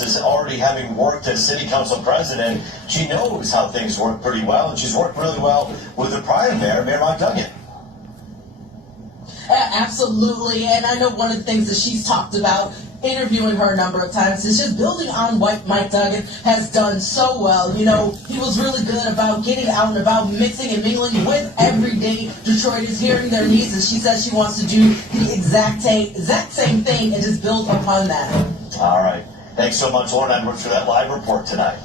is already having worked as city council president. She knows how things work pretty well, and she's worked really well with the prior mayor, Mayor Mike Duggan. Absolutely, and I know one of the things that she's talked about interviewing her a number of times is just building on what Mike Duggan has done so well. You know, he was really good about getting out and about, mixing and mingling with everyday Detroiters, hearing their needs, and she says she wants to do the exact same thing and just build upon that. All right. Thanks so much, Lauren Edwards, for that live report tonight.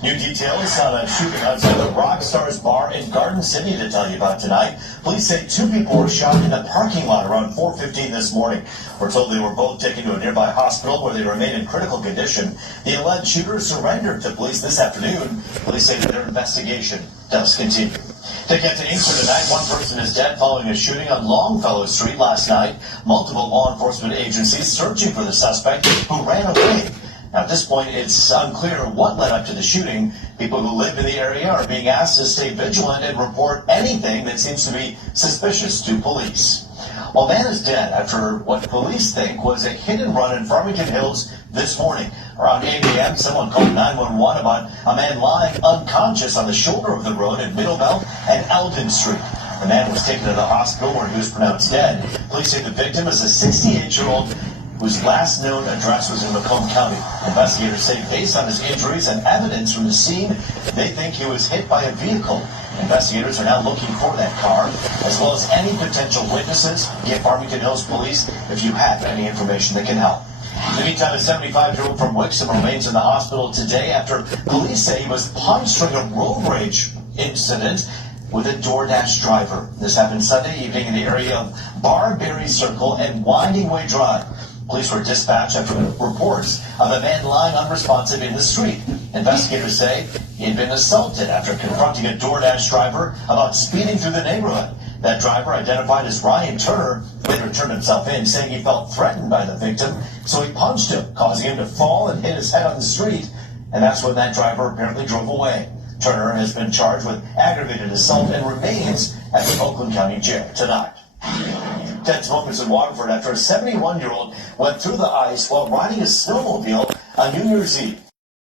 New details on a shooting outside the Rockstars bar in Garden City to tell you about tonight. Police say 2 people were shot in the parking lot around 4:15 this morning. We're told they were both taken to a nearby hospital where they remain in critical condition. The alleged shooter surrendered to police this afternoon. Police say that their investigation does continue. To get to Inkster tonight, one person is dead following a shooting on Longfellow Street last night. Multiple law enforcement agencies searching for the suspect who ran away. Now, at this point, it's unclear what led up to the shooting. People who live in the area are being asked to stay vigilant and report anything that seems to be suspicious to police. Well, a man is dead after what police think was a hit and run in Farmington Hills this morning. Around 8 a.m., someone called 911 about a man lying unconscious on the shoulder of the road at Middlebelt and Eldon Street. The man was taken to the hospital where he was pronounced dead. Police say the victim is a 68-year-old whose last known address was in Macomb County. Investigators say based on his injuries and evidence from the scene, they think he was hit by a vehicle. Investigators are now looking for that car, as well as any potential witnesses. Get Farmington Hills Police if you have any information that can help. In the meantime, a 75-year-old from Wixom remains in the hospital today after police say he was punched during a road rage incident with a DoorDash driver. This happened Sunday evening in the area of Barberry Circle and Winding Way Drive. Police were dispatched after reports of a man lying unresponsive in the street. Investigators say he had been assaulted after confronting a DoorDash driver about speeding through the neighborhood. That driver, identified as Ryan Turner, later turned himself in, saying he felt threatened by the victim, so he punched him, causing him to fall and hit his head on the street. And that's when that driver apparently drove away. Turner has been charged with aggravated assault and remains at the Oakland County Jail tonight. Tense moments in Waterford after a 71-year-old went through the ice while riding a snowmobile on New Year's Eve.